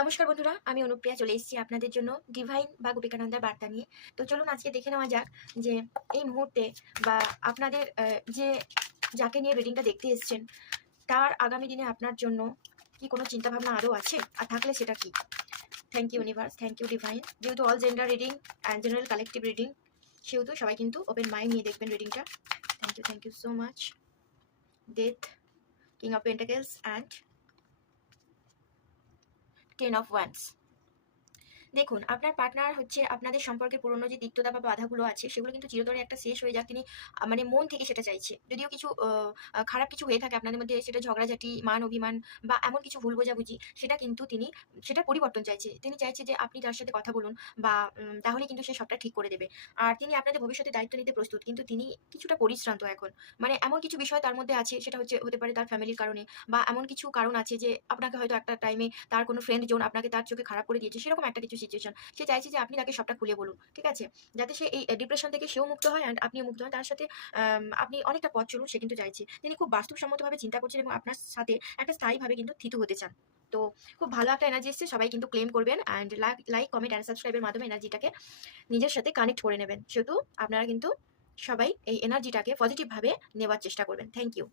নমস্কার বন্ধুরা, আমি অনুপ্রিয়া চলে এসেছি আপনাদের জন্য ডিভাইন বা গোপিকানন্দার বার্তা নিয়ে। তো চলুন আজকে দেখে নেওয়া যাক যে এই মুহূর্তে বা আপনাদের যাকে নিয়ে রিডিংটা দেখতে এসেছেন তার আগামী দিনে আপনার জন্য কি কোনো চিন্তাভাবনা আদৌ আছে, আর থাকলে সেটা কি। Thank you universe, thank you divine, যেহেতু all gender reading and general collective reading, সেহেতু সবাই কিন্তু ওপেন মাইন্ড নিয়ে দেখবেন রিডিংটা। Thank you so much. Death, king of pentacles and 10 of wands. দেখুন, আপনার পার্টনার হচ্ছে আপনাদের সম্পর্কের পুরনো যে তিক্ততা বা বাধাগুলো আছে সেগুলো কিন্তু চিরতরে একটা শেষ হয়ে যাক তিনি মানে মন থেকে সেটা চাইছে। যদিও কিছু খারাপ কিছু হয়ে থাকে আপনাদের মধ্যে, সেটা ঝগড়াঝাটি, মান অভিমান বা এমন কিছু ভুল বোঝাবুঝি, সেটা কিন্তু তিনি সেটার পরিবর্তন চাইছে। তিনি চাইছে যে আপনি তার সাথে কথা বলুন বা তাহলে কিন্তু সে সবটা ঠিক করে দেবে। আর তিনি আপনাদের ভবিষ্যতে দায়িত্ব নিতে প্রস্তুত, কিন্তু তিনি কিছুটা পরিশ্রান্ত এখন। মানে এমন কিছু বিষয় তার মধ্যে আছে, সেটা হতে পারে তার ফ্যামিলির কারণে, বা এমন কিছু কারণ আছে যে আপনাকে হয়তো একটা টাইমে তার কোনো ফ্রেন্ড জোন আপনাকে তার চোখে খারাপ করে দিয়েছে, সেরকম একটা কিছু সিচুয়েশন। সে চাইছে যে আপনি তাকে সবটা খুলে বলুন, ঠিক আছে? যাতে সে এই ডিপ্রেশন থেকে সেও মুক্ত হয় অ্যান্ড আপনিও মুক্ত হন। তার সাথে আপনি অনেকটা পথ চলুন, সে কিন্তু চাইছে। তিনি খুব বাস্তবসম্মতভাবে চিন্তা করছেন এবং আপনার সাথে একটা স্থায়ীভাবে কিন্তু থিতু হতে চান। তো খুব ভালো একটা এনার্জি এসছে, সবাই কিন্তু ক্লেম করবেন অ্যান্ড লাইক, কমেন্ট অ্যান্ড সাবস্ক্রাইবের মাধ্যমে এনার্জিটাকে নিজের সাথে কানেক্ট করে নেবেন। সেহেতু আপনারা কিন্তু সবাই এই এনার্জিটাকে পজিটিভভাবে নেওয়ার চেষ্টা করবেন। Thank you.